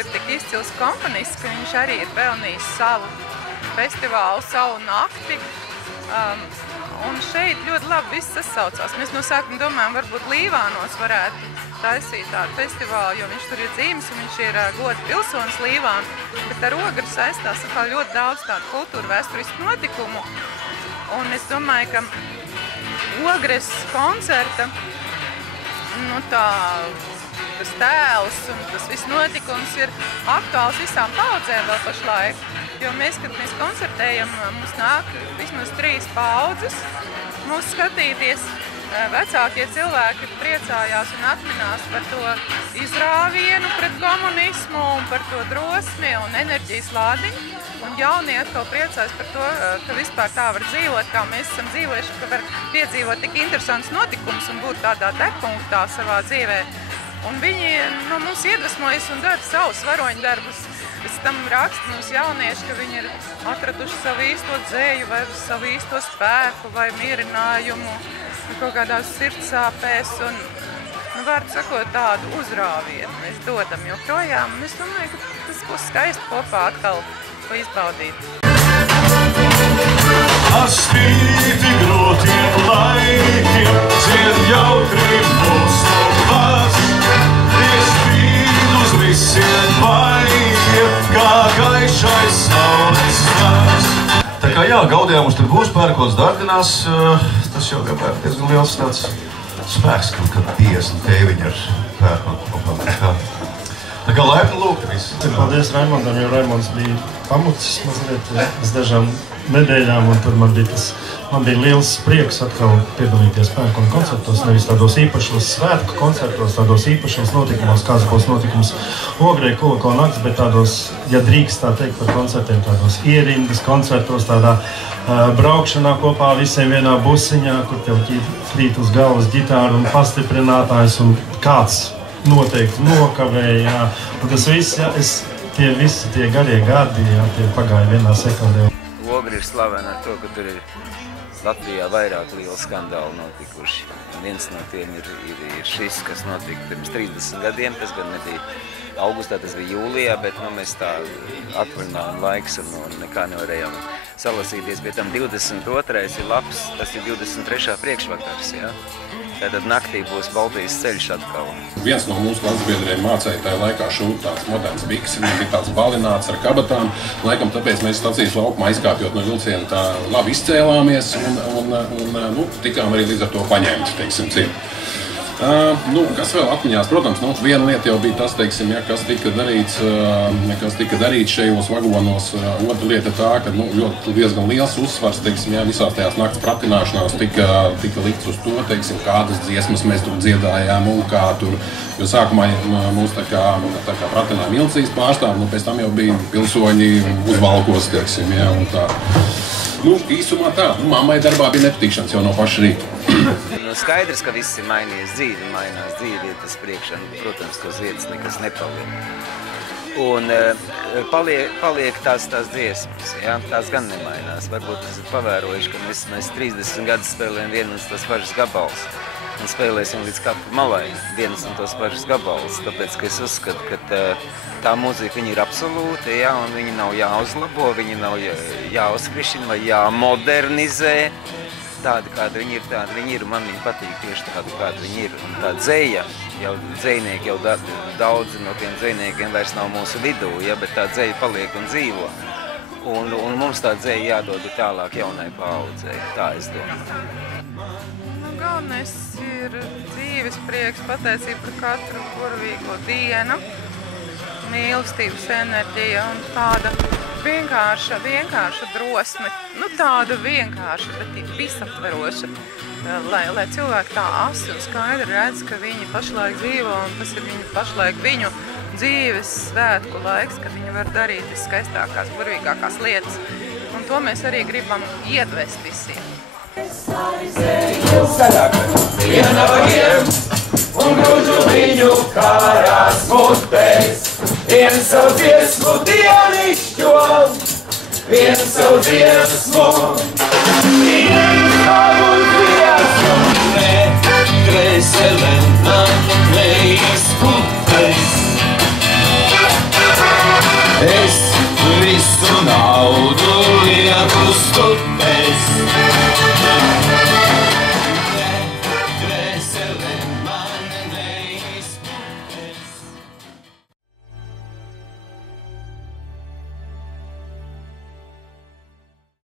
ir tik izcils komponists, ka viņš arī ir pelnījis savu festivālu, savu nakti. Un šeit ļoti labi viss sasaucās. Mēs no sākuma domājam, varbūt Līvānos varētu taisīt tādu festivālu, jo viņš tur ir dzīves un viņš ir goda pilsonis Līvānu. Bet ar Ogri saistās atkal ļoti daudz tādu kultūru vēsturisku notikumu. Un es domāju, ka Ogres koncerta, tas tēls un tas viss notikums ir aktuāls visām paudzēm vēl pašlaik. Jo mēs, kad mēs koncertējam, mums nāk vismaz 3 paudzes mūs skatīties. Vecākie cilvēki priecājās un atminās par to izrāvienu pret komunismu un par to drosmi un enerģijas lādiņu. Un jaunie atkal priecājas par to, ka vispār tā var dzīvot, kā mēs esam dzīvojuši, ka var piedzīvot tik interesants notikums un būt tādā degpunktā savā dzīvē. Un viņi mums iedvesmojas un dara savus varoņdarbus. Pēc tam raksta mums jaunieši, ka viņi ir atraduši savu īsto dzēju vai savu īsto spēku vai mierinājumu kaut kādās sirdsāpēs un, vārdu sakot, tādu uzrāvienu mēs dodam joprojām. Un es domāju, ka tas būs skaisti kopā atkal to izbaudīt. Ar spīti grūtiem laikiem dzied jautri mūsu vārds, tie spīd uz visiem baigiem, kā gaišais saules vārds. Tā kā jā, Gaudijā mums tur būs pērkots Dardinās, tas jau vienmēr diezgan liels tāds spēks, kad 50 tēviņi ar pērkotu kopā. Tā kā laipni lūgti visi. Paldies Raimondam, jo Raimonds bija pamucis mazliet uz dažām nedēļām, un tad man bija liels prieks atkal piedalīties pērkona koncertos, nevis tādos īpašos svētku koncertos, tādos īpašos notikumos, kāds būs notikums Ogrē, Kulako nakts, bet tādos, ja drīkst tā teikt par koncertiem, tādos ierindas koncertos, tādā braukšanā kopā visiem vienā busiņā, kur tev krīt uz galvas ģitāra un pastiprinātājs, un kāds noteikti nokavēja, jā. Un tas viss, jā, tie garie gadi, jā, tie pagāja vienā sekundē. Ogri ir slavena ar to, ka tur ir Latvijā vairāk lielu skandālu notikuši. Viens no tiem ir šis, kas notika pirms 30 gadiem, tas gan nebija augustā, tas bija jūlijā, bet mēs tā atvaļinājām laiks un nekā nevarējām salasīties. Pie tam 22. ir labs, tas ir 23. priekšvakars, jā. Tātad naktī būs Baltijas ceļš atkal. Viens no mūsu klases biedriem mācēja tajā laikā šūt tāds moderns biks, viņš bija tāds balināts ar kabatām. Laikam tāpēc mēs stacijas laukumā izkāpjot no vilciena tā labi izcēlāmies un tikām arī līdz ar to paņemti, teiksim, ciet. Kas vēl atmiņās? Protams, viena lieta jau bija tas, teiksim, ja, kas tika darīts šajos vagonos. Otra lieta tā, ka ļoti diezgan liels uzsvars, teiksim, ja, visās tajās nakts pratināšanās tika likts uz to, teiksim, kādas dziesmas mēs tur dziedājām un kā tur. Jo sākumā mūs tā kā pratināja milicijas pārstāvi, pēc tam jau bija pilsoņi uzvalkos, teiksim, ja, un tā. Īsumā tā, mammai darbā bija nepatīkšanas jau no paša rīta. Skaidrs, ka viss ir mainījies dzīvi, mainās dzīvi, iet uz priekšu, protams, ka uz vietas nekas nepaliek. Un paliek tās dziesmas, jā, tās gan nemainās. Varbūt esat pavērojuši, ka mēs 30 gadus spēlējam vienu un tas pašas gabals. Un spēlēsim līdz katru malai vienas un tos pašas gabalus. Tāpēc, ka es uzskatu, ka tā mūzika viņa ir absolūta, jā, un viņa nav jāuzlabo, viņa nav jāuzfrišina vai jāmodernizē. Tāda, kāda viņi ir, man viņa patīk tieši tāda, kāda viņi ir. Un tā dzeja, jau dzejnieki, jau daudzi no tiem dzejniekiem vairs nav mūsu vidū, ja, bet tā dzeja paliek un dzīvo. Un mums tā dzeja jādod tālāk jaunai paaudzei, tā es domāju. Galvenais ir dzīves prieks, pateicība par katru burvīgo dienu, mīlestības enerģija un tāda vienkārša drosme, tāda vienkārša, bet visaptveroša, lai cilvēki tā asi un skaidri redz, ka viņi pašlaik dzīvo un tas ir viņu dzīves svētku laiks, kad viņi var darīt viskaistākās, burvīgākās lietas. Un to mēs arī gribam iedvest visiem. Zaļāk vienavagiem un grūžu viņu kārās mutēs. Viens savu dziesmu dienišķo, viens savu dziesmu. Viens savu dziesmu, ne kreselena, ne izpūt.